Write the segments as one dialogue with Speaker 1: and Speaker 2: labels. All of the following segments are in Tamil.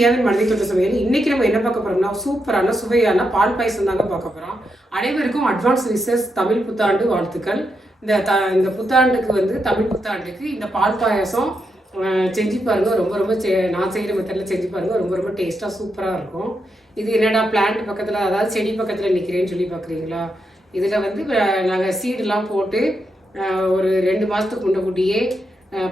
Speaker 1: பிரியாவின் மனதை தொட்ட சமையல் இன்னைக்கு நம்ம என்ன பார்க்க போறோம்னா சூப்பரான சுவையான பால் பாயசம் தாங்க பார்க்க போறோம். அனைவருக்கும் அட்வான்ஸ் ரிசர்ச் தமிழ் புத்தாண்டு வாழ்த்துக்கள். இந்த த இந்த புத்தாண்டுக்கு வந்து தமிழ் புத்தாண்டுக்கு இந்த பால் பாயாசம் செஞ்சு பாருங்க. ரொம்ப ரொம்ப செ- நான் செய்கிற மெத்தடில் செஞ்சு பாருங்க. ரொம்ப ரொம்ப டேஸ்ட்டாக சூப்பராக இருக்கும். இது என்னடா பிளான்ட் பக்கத்தில் அதாவது செடி பக்கத்தில் நிற்கிறேன்னு சொல்லி பார்க்குறீங்களா? இதில் வந்து நாங்கள் சீடெலாம் போட்டு ஒரு ரெண்டு மாதத்துக்கு முன்னக்கூட்டியே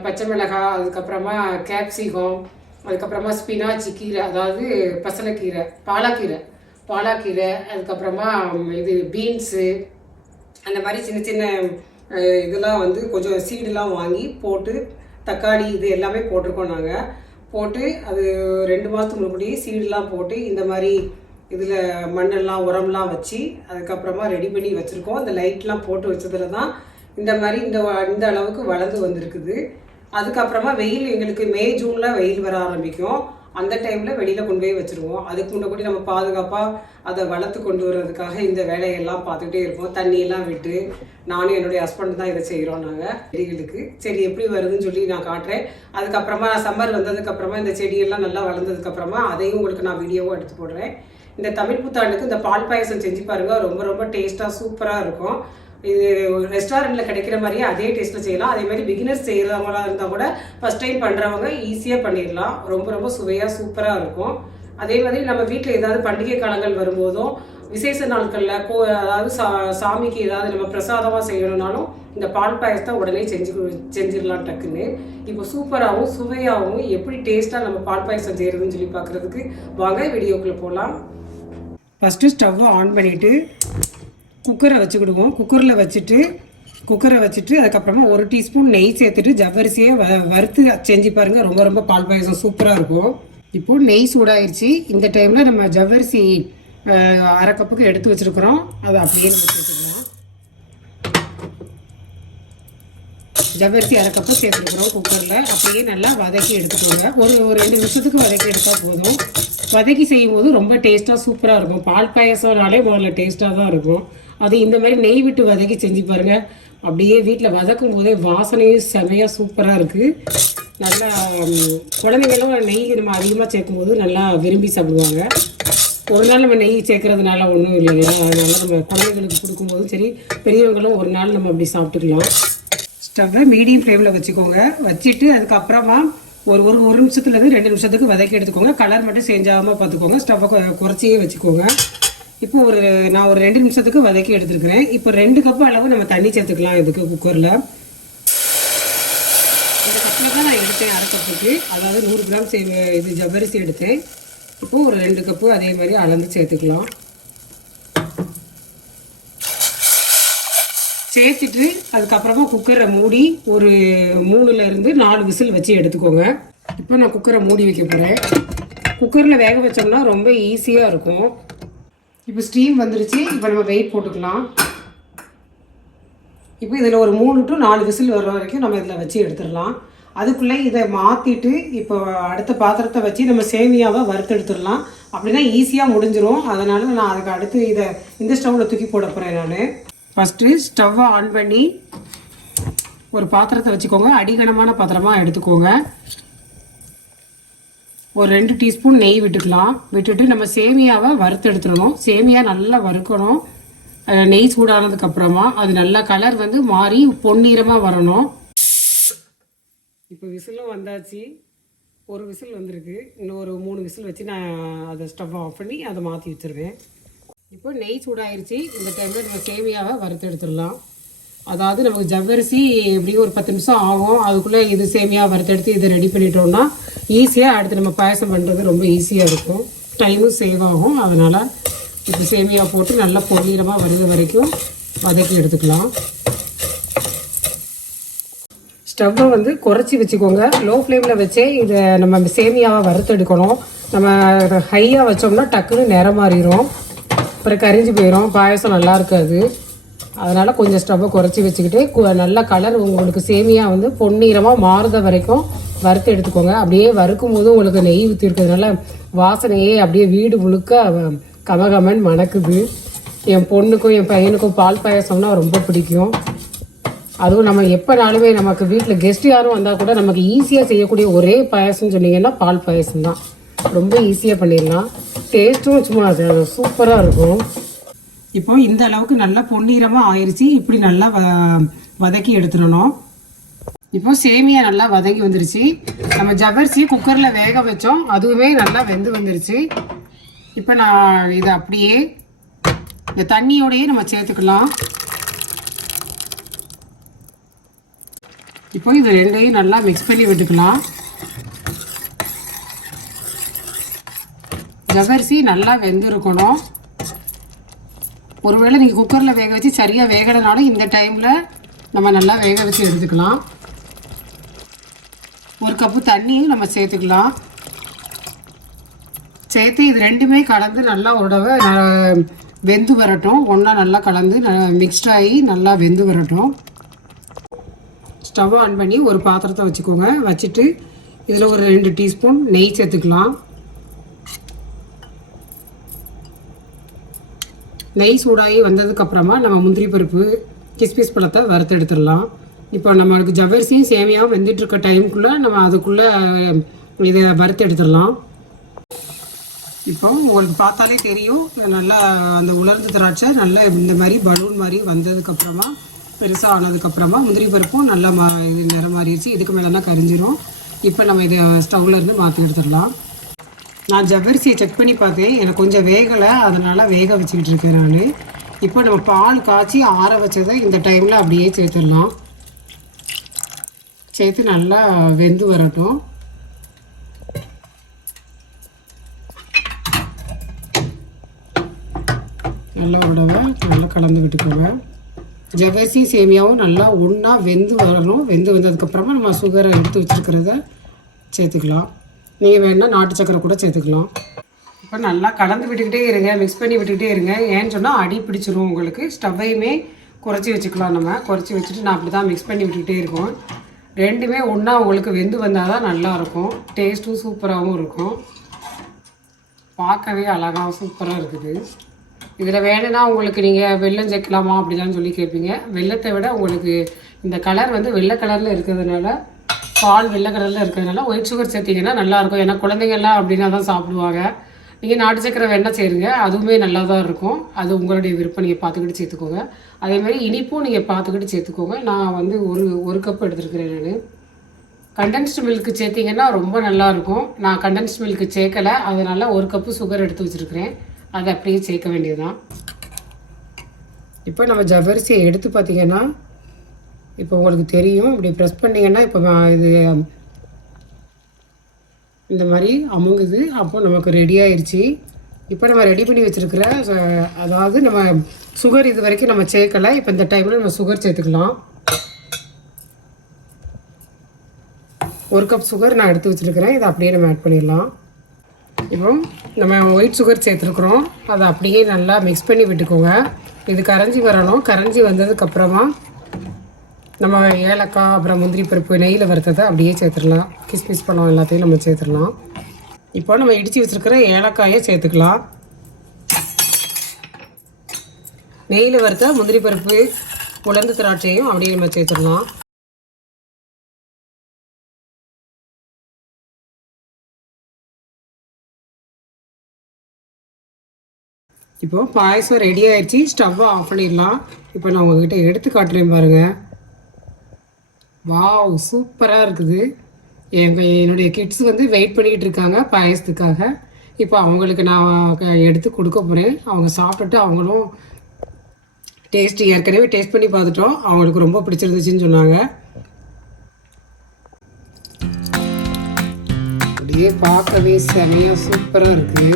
Speaker 1: பச்சை மிளகாய் அதுக்கப்புறமா கேப்சிகம் அதுக்கப்புறமா ஸ்பினாச்சி கீரை அதாவது பசலைக்கீரை பாலாக்கீரை. பாலாக்கீரை அதுக்கப்புறமா இது பீன்ஸு அந்த மாதிரி சின்ன சின்ன இதெல்லாம் வந்து கொஞ்சம் சீடெல்லாம் வாங்கி போட்டு தக்காளி இது எல்லாமே போட்டிருக்கோம் நாங்கள் போட்டு அது ரெண்டு மாதத்துக்கு முன்னாடி சீடெல்லாம் போட்டு இந்த மாதிரி இதில் மண்ணெல்லாம் உரம்லாம் வச்சு அதுக்கப்புறமா ரெடி பண்ணி வச்சுருக்கோம். இந்த லைட்லாம் போட்டு வச்சதில் தான் இந்த மாதிரி இந்த இந்த அளவுக்கு வளர்ந்து வந்திருக்குது. அதுக்கப்புறமா வெயில் எங்களுக்கு மே ஜூனில் வெயில் வர ஆரம்பிக்கும். அந்த டைமில் வெளியில் கொண்டு போய் வச்சுருவோம். அதுக்கு முன்னாடி நம்ம பாதுகாப்பாக அதை வளர்த்து கொண்டு வர்றதுக்காக இந்த வேலையெல்லாம் பார்த்துக்கிட்டே இருப்போம். தண்ணியெல்லாம் விட்டு நானும் என்னுடைய ஹஸ்பண்ட் தான் இதை செய்கிறோம் நாங்கள் செடிகளுக்கு. செடி எப்படி வருதுன்னு சொல்லி நான் காட்டுறேன். அதுக்கப்புறமா சம்மர் வந்ததுக்கப்புறமா இந்த செடியெல்லாம் நல்லா வளர்ந்ததுக்கப்புறமா அதையும் உங்களுக்கு நான் வீடியோவும் எடுத்து போடுறேன். இந்த தமிழ் புத்தாண்டுக்கு இந்த பால் பாயசம் செஞ்சு பாருங்கள் ரொம்ப ரொம்ப டேஸ்ட்டாக சூப்பராக இருக்கும். இது ரெஸ்டாரண்ட்டில் கிடைக்கிற மாதிரியே அதே டேஸ்ட்டில் செய்யலாம். அதே மாதிரி பிகினர்ஸ் செய்கிறவங்களா இருந்தால் கூட ஃபஸ்ட் டைம் பண்ணுறவங்க ஈஸியாக பண்ணிடலாம். ரொம்ப ரொம்ப சுவையாக சூப்பராக இருக்கும். அதே மாதிரி நம்ம வீட்டில் ஏதாவது பண்டிகை காலங்கள் வரும்போதும் விசேஷ நாட்களில் கோ அதாவது சா சாமிக்கு ஏதாவது நம்ம பிரசாதமாக செய்யணும்னாலும் இந்த பால் பாயசத்தை உடனே செஞ்சு செஞ்சிடலாம் டக்குன்னு. இப்போ சூப்பராகவும் சுவையாகவும் எப்படி டேஸ்ட்டாக நம்ம பால் பாயசம் செய்கிறதுன்னு சொல்லி பார்க்குறதுக்கு வாங்க வீடியோக்குள்ளே போகலாம் ஃபஸ்ட்டு ஸ்டவ்வை ஆன் பண்ணிவிட்டு குக்கரை வச்சுக்கிடுவோம் குக்கரில் வச்சுட்டு குக்கரை வச்சுட்டு அதுக்கப்புறமா ஒரு டீஸ்பூன் நெய் சேர்த்துட்டு ஜவ்வரிசியை வ வறுத்து செஞ்சு பாருங்கள் ரொம்ப ரொம்ப பால் பாயசம் சூப்பராக இருக்கும். இப்போது நெய் சூடாயிருச்சு. இந்த டைமில் நம்ம ஜவ்வரிசி அரை கப்புக்கு எடுத்து வச்சுருக்குறோம். அதை அப்படியே நம்ம சேர்த்துக்கலாம். ஜவ்வரிசி அரை கப்பு சேர்த்துருக்குறோம் குக்கரில். அப்படியே நல்லா வதக்கி எடுத்துக்கோங்க. ஒரு ஒரு ரெண்டு நிமிஷத்துக்கு வதக்கி எடுத்தால் போதும். வதக்கி செய்யும் போது ரொம்ப டேஸ்ட்டாக சூப்பராக இருக்கும். பால் பாயசம்னாலே முதல்ல டேஸ்ட்டாக தான் இருக்கும். அது இந்த மாதிரி நெய் விட்டு வதக்கி செஞ்சு பாருங்கள் அப்படியே வீட்டில் வதக்கும் போதே வாசனையும் செமையாக சூப்பராக இருக்குது நல்லா குழந்தைங்களும் நெய் நம்ம அதிகமாக சேர்க்கும் போது நல்லா விரும்பி சாப்பிடுவாங்க. ஒரு நாள் நம்ம நெய் சேர்க்கறதுனால ஒன்றும் இல்லை. அதனால நம்ம குழந்தைங்களுக்கு கொடுக்கும்போதும் சரி பெரியவங்களும் ஒரு நாள் நம்ம அப்படி சாப்பிட்டுக்கலாம். ஸ்டவ்வை மீடியம் ஃப்ளேமில் வச்சுக்கோங்க. வச்சுட்டு அதுக்கப்புறமா ஒரு ஒரு ஒரு நிமிஷத்துலேருந்து ரெண்டு நிமிஷத்துக்கு வதக்கி எடுத்துக்கோங்க. கலர் மட்டும் செஞ்சாமல் பார்த்துக்கோங்க. ஸ்டவ்வை குறைச்சியே வச்சுக்கோங்க. இப்போ ஒரு நான் ஒரு ரெண்டு நிமிஷத்துக்கு வதக்கி எடுத்துருக்கிறேன். இப்போ ரெண்டு கப் அளவு நம்ம தண்ணி சேர்த்துக்கலாம் இதுக்கு குக்கரில் இந்த கப்பில் தான் நான் எடுத்தேன் அரை கப்புக்கு அதாவது நூறு கிராம் சே இது ஜவ்வரிசி எடுத்தேன். இப்போ ஒரு ரெண்டு கப்பு அதே மாதிரி அளந்து சேர்த்துக்கலாம். சேர்த்துட்டு அதுக்கப்புறமா குக்கரை மூடி ஒரு மூணுலேருந்து நாலு விசில் வச்சு எடுத்துக்கோங்க. இப்போ நான் குக்கரை மூடி வைக்க போகிறேன் குக்கரில் வேக வச்சோம்னா ரொம்ப ஈஸியாக இருக்கும். இப்போ ஸ்டீம் வந்துருச்சு. இப்போ நம்ம வெயிட் போட்டுக்கலாம். இப்போ இதில் ஒரு மூணு டு நாலு விசில் வர்ற வரைக்கும் நம்ம இதில் வச்சு எடுத்துடலாம். அதுக்குள்ளே இதை மாற்றிட்டு இப்போ அடுத்த பாத்திரத்தை வச்சு நம்ம சேமியாவை வறுத்து எடுத்துடலாம் அப்படின்னா ஈஸியாக முடிஞ்சிடும் அதனால் நான் அதுக்கு அடுத்து இதை இந்த ஸ்டவ்வில் தூக்கி போட போகிறேன் நான். ஃபஸ்ட்டு ஸ்டவ்வை ஆன் பண்ணி ஒரு பாத்திரத்தை வச்சுக்கோங்க. அடிகனமான பாத்திரமாக எடுத்துக்கோங்க. ஒரு ரெண்டு டீஸ்பூன் நெய் விட்டுக்கலாம். விட்டுட்டு நம்ம சேமியாவை வறுத்து எடுத்துடணும். சேமியா நல்லா வறுக்கணும். நெய் சூடானதுக்கு அப்புறமா அது நல்லா கலர் வந்து மாறி பொன்னிறமாக வரணும். இப்போ விசிலும் வந்தாச்சு. ஒரு விசில் வந்திருக்கு. இன்னும் ஒரு மூணு விசில் வச்சு நான் அதை ஸ்டவ் ஆஃப் பண்ணி அதை மாற்றி வச்சுருவேன். இப்போ நெய் சூடாயிருச்சு. இந்த டைமில் நம்ம சேமியாவை வறுத்து எடுத்துடலாம். அதாவது நமக்கு ஜவ்வரிசி எப்படியும் ஒரு பத்து நிமிஷம் ஆகும். அதுக்குள்ளே இது சேமியா வறுத்தெடுத்து இதை ரெடி பண்ணிட்டோம்னா ஈஸியாக அடுத்து நம்ம பாயசம் பண்ணுறது ரொம்ப ஈஸியாக இருக்கும். டைமும் சேவ் ஆகும். அதனால் இப்போ சேமியா போட்டு நல்லா பொன்னிறமாக வருது வரைக்கும் வதக்கி எடுத்துக்கலாம். ஸ்டவ்வை வந்து குறைச்சி வச்சுக்கோங்க. லோ ஃப்ளேமில் வச்சே இதை நம்ம சேமியாவை வறுத்தெடுக்கணும். நம்ம ஹையாக வச்சோம்னா டக்குன்னு நிறம் மாறிடும் அப்புறம் கரிஞ்சு போயிடும் பாயசம் நல்லா இருக்காது. அதனால் கொஞ்சம் ஸ்டவ்வை குறைச்சி வச்சுக்கிட்டு நல்ல கலர் உங்களுக்கு சேமியா வந்து பொன்னிறமாக மாறுத வரைக்கும் வறுத்து எடுத்துக்கோங்க. அப்படியே வறுக்கும் போது உங்களுக்கு நெய் ஊற்றி இருக்கிறதுனால வாசனையே அப்படியே வீடு முழுக்க கமகமன் மணக்குது. என் பொண்ணுக்கும் என் பையனுக்கும் பால் பாயசம்னா ரொம்ப பிடிக்கும். அதுவும் நம்ம எப்போனாலுமே நமக்கு வீட்டில் கெஸ்ட் யாரும் வந்தால் கூட நமக்கு ஈஸியாக செய்யக்கூடிய ஒரே பாயசம்னு சொன்னீங்கன்னா பால் பாயசம் தான் ரொம்ப ஈஸியாக பண்ணிடலாம். டேஸ்ட்டும் சும்மா அது சூப்பராக இருக்கும். இப்போ இந்த அளவுக்கு நல்லா பொன்னிறமாக ஆயிடுச்சு இப்படி நல்லா வ- வதக்கி எடுத்துடணும். இப்போ சேமியா நல்லா வதங்கி வந்துருச்சு. நம்ம ஜவ்வரிசி குக்கரில் வேக வச்சோம். அதுவுமே நல்லா வெந்து வந்துருச்சு. இப்போ நான் இதை அப்படியே இந்த தண்ணியோடையே நம்ம சேர்த்துக்கலாம். இப்போ இது ரெண்டையும் நல்லா மிக்ஸ் பண்ணி விட்டுக்கலாம். ஜவ்வரிசி நல்லா வெந்திருக்கணும். ஒருவேளை நீங்கள் குக்கரில் வேக வச்சு சரியாக வேகலைனாலும் இந்த டைமில் நம்ம நல்லா வேக வச்சு எடுத்துக்கலாம். ஒரு கப்பு தண்ணியும் நம்ம சேர்த்துக்கலாம். சேர்த்து இது ரெண்டுமே கலந்து நல்லா ஒரு தடவை வெந்து வரட்டும். ஒன்றா நல்லா கலந்து மிக்ஸ்ட் ஆகி நல்லா வெந்து வரட்டும். ஸ்டவ் ஆன் பண்ணி ஒரு பாத்திரத்தை வச்சுக்கோங்க. வச்சுட்டு இதில் ஒரு ரெண்டு டீஸ்பூன் நெய் சேர்த்துக்கலாம். நெய் சூடாகி வந்ததுக்கப்புறமா நம்ம முந்திரி பருப்பு கிஸ்மிஸ் பழத்தை வறுத்து எடுத்துடலாம். இப்போ நம்மளுக்கு ஜவ்வரிசியும் சேமியாவும் வெந்துட்டுருக்க டைமுக்குள்ளே நம்ம அதுக்குள்ளே இதை வறுத்து எடுத்துடலாம். இப்போ உங்களுக்கு பார்த்தாலே தெரியும் நல்லா அந்த உலர்ந்த திராட்சை நல்லா இந்த மாதிரி பலூன் மாதிரி வந்ததுக்கப்புறமா பெருசாக ஆனதுக்கப்புறமா முந்திரி பருப்பும் நல்லா மா இது நிறம் மாறிடுச்சு. இதுக்கு மேலேனா கரிஞ்சிரும். இப்போ நம்ம இதை ஸ்டவ்லேருந்து மாற்றி எடுத்துடலாம். நான் ஜவ்வரிசியை செக் பண்ணி பார்த்தேன். எனக்கு கொஞ்சம் வேகலை. அதனால் வேக வச்சுக்கிட்டு இருக்கேன் நான். இப்போ நம்ம பால் காய்ச்சி ஆற வச்சதை இந்த டைமில் அப்படியே சேர்த்துடலாம். சேர்த்து நல்லா வெந்து வரட்டும். நல்லா உடவை நல்லா கலந்து விட்டுக்கோங்க. ஜவ்வரிசி சேமியாவும் நல்லா ஒன்றா வெந்து வரணும். வெந்து வந்ததுக்கப்புறமா நம்ம சுகரை எடுத்து வச்சுருக்கிறத சேர்த்துக்கலாம். நீங்கள் வேணால் நாட்டு சக்கரை கூட சேர்த்துக்கலாம். இப்போ நல்லா கலந்து விட்டுக்கிட்டே இருங்க மிக்ஸ் பண்ணி விட்டுக்கிட்டே இருங்க. ஏன்னு சொன்னால் அடி பிடிச்சிரும் உங்களுக்கு. ஸ்டவ்வையுமே குறைச்சி வச்சுக்கலாம் நம்ம. குறைச்சி வச்சுட்டு நான் அப்படி தான் மிக்ஸ் பண்ணி விட்டுக்கிட்டே இருக்கோம். ரெண்டுமே ஒன்றா உங்களுக்கு வெந்து வந்தால் தான் நல்லாயிருக்கும் டேஸ்ட்டும் சூப்பராகவும் இருக்கும். பார்க்கவே அழகாக சூப்பராக இருக்குது. இதில் வேணும்னா உங்களுக்கு நீங்கள் வெள்ளம் சேர்க்கலாமா அப்படிலாம் சொல்லி கேட்பீங்க வெள்ளத்தை விட உங்களுக்கு இந்த கலர் வந்து வெள்ளை கலரில் இருக்கிறதுனால பால் வெள்ளை கலரில் இருக்கிறதுனால ஒயிட் சுகர் சேர்த்திங்கன்னா நல்லாயிருக்கும். ஏன்னா குழந்தைங்கள்லாம் அப்படின்னா தான் சாப்பிடுவாங்க. நீங்கள் நாட்டு சக்கரை வேணால் செய்யுங்க அதுவுமே நல்லா தான் இருக்கும். அது உங்களுடைய விருப்பம். நீங்கள் பார்த்துக்கிட்டு சேர்த்துக்கோங்க. அதே மாதிரி இனிப்பும் நீங்கள் பார்த்துக்கிட்டு சேர்த்துக்கோங்க. நான் வந்து ஒரு ஒரு கப் எடுத்துருக்கிறேன் நான். கண்டென்ஸ்டு மில்க் சேர்த்திங்கன்னா ரொம்ப நல்லாயிருக்கும். நான் கண்டென்ஸ்டு மில்க் சேர்க்கலை. அதனால் ஒரு கப்பு சுகர் எடுத்து வச்சுருக்கிறேன். அதை அப்படியே சேர்க்க வேண்டியதுதான். இப்போ நம்ம ஜவ்வரிசியை எடுத்து பார்த்தீங்கன்னா இப்போ உங்களுக்கு தெரியும் இப்படி ப்ரெஸ் பண்ணிங்கன்னா இப்போ இது இந்த மாதிரி அமுங்குது. அப்போ நமக்கு ரெடி ஆயிடுச்சு இப்போ நம்ம ரெடி பண்ணி வச்சுருக்கிற அதாவது நம்ம சுகர் இது வரைக்கும் நம்ம சேர்க்கலை. இப்போ இந்த டைமில் நம்ம சுகர் சேர்த்துக்கலாம். ஒரு கப் சுகர் நான் எடுத்து வச்சுருக்கிறேன். இதை அப்படியே நம்ம ஆட் பண்ணிடலாம். இப்போ நம்ம ஒயிட் சுகர் சேர்த்துருக்குறோம். அதை அப்படியே நல்லா மிக்ஸ் பண்ணி விட்டுக்கோங்க. இது கரைஞ்சி வரணும். கரைஞ்சி வந்ததுக்கப்புறமா நம்ம ஏலக்காய் அப்புறம் முந்திரி பருப்பு நெய்யில் வறுத்ததை அப்படியே சேர்த்துடலாம். கிஸ்மிஸ் பழம் எல்லாத்தையும் நம்ம சேர்த்துடலாம். இப்போ நம்ம இடித்து வச்சுருக்கிற ஏலக்காயை சேர்த்துக்கலாம். நெய்யில் வறுத்த முந்திரி பருப்பு உலர்ந்த திராட்சையும் அப்படியே நம்ம சேர்த்துடலாம். இப்போது பாயசம் ரெடி ஆகிடுச்சி ஸ்டவ்வை ஆஃப் பண்ணிடலாம். இப்போ நான் உங்ககிட்ட எடுத்து காட்டுறேன் பாருங்கள் வாவ் சூப்பராக இருக்குது. எங்கள் என்னுடைய கிட்ஸ் வந்து வெயிட் பண்ணிக்கிட்டு இருக்காங்க பாயசத்துக்காக. இப்போ அவங்களுக்கு நான் எடுத்து கொடுக்க போகிறேன் அவங்க சாப்பிட்டுட்டு அவங்களும் டேஸ்ட் ஏற்கனவே டேஸ்ட் பண்ணி பார்த்துட்டோம். அவங்களுக்கு ரொம்ப பிடிச்சிருந்துச்சின்னு சொன்னாங்க. அப்படியே பார்க்கவே செமையாக சூப்பராக இருக்குது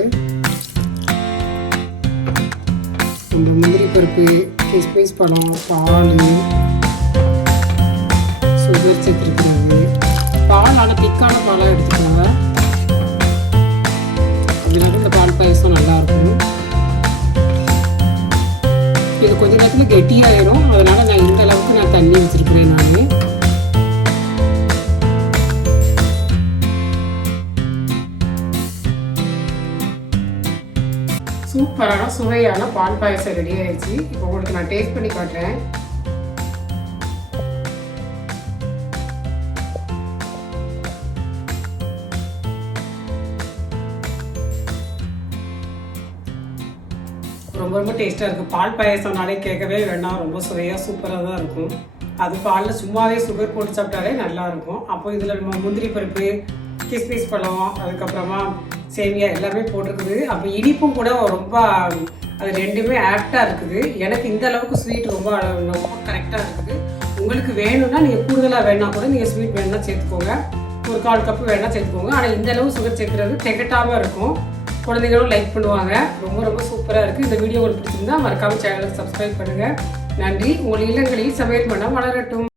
Speaker 1: இந்த முந்திரி பருப்பு கிஸ்மிஸ் பழம் பால் சுகர் பால் நல்லா திக்கான பாலாக எடுத்துக்கோங்க அதனால இந்த பால் பாயசம் நல்லாயிருக்கும் இது கொஞ்ச நேரத்தில் கெட்டியாயிரும் அதனால நான் இந்த அளவுக்கு நான் தண்ணி வச்சிருக்கிறேன் நான் சூப்பரான சுவையான பால் பாயசம் ரெடி ஆயிடுச்சு. இப்போ உங்களுக்கு நான் டேஸ்ட் பண்ணி காட்டுறேன். ரொம்ப ரொம்ப டேஸ்ட்டாக இருக்குது பால் பாயசம்னாலே கேட்கவே வேண்டாம். ரொம்ப சுவையாக சூப்பராக தான் இருக்கும். அது பாலில் சும்மாவே சுகர் போட்டு சாப்பிட்டாலே நல்லா இருக்கும். அப்போ இதில் நம்ம முந்திரி பருப்பு கிஸ்மிஸ் பழம் அதுக்கப்புறமா சேமியா எல்லாமே போட்டிருக்குது. அப்போ இனிப்பும் கூட ரொம்ப அது ரெண்டுமே ஆப்டாக இருக்குது. எனக்கு இந்த அளவுக்கு ஸ்வீட் ரொம்ப ரொம்ப கரெக்டாக இருக்குது. உங்களுக்கு வேணும்னா நீங்கள் கூடுதலாக வேணால் கூட நீங்கள் ஸ்வீட் வேணால் சேர்த்துக்கோங்க. ஒரு கால் கப்பு வேணால் சேர்த்துக்கோங்க. ஆனால் இந்த அளவு சுகர் சேர்க்குறது திகட்டாமல் இருக்கும். குழந்தைகளும் லைக் பண்ணுவாங்க. ரொம்ப ரொம்ப சூப்பராக இருக்குது இந்த வீடியோ உங்களுக்கு பிடிச்சிருந்தா மறக்காம சேனலை சப்ஸ்கிரைப் பண்ணுங்கள் நன்றி. உங்கள் இல்லங்களில் சமையல் பண்ண வளரட்டும்.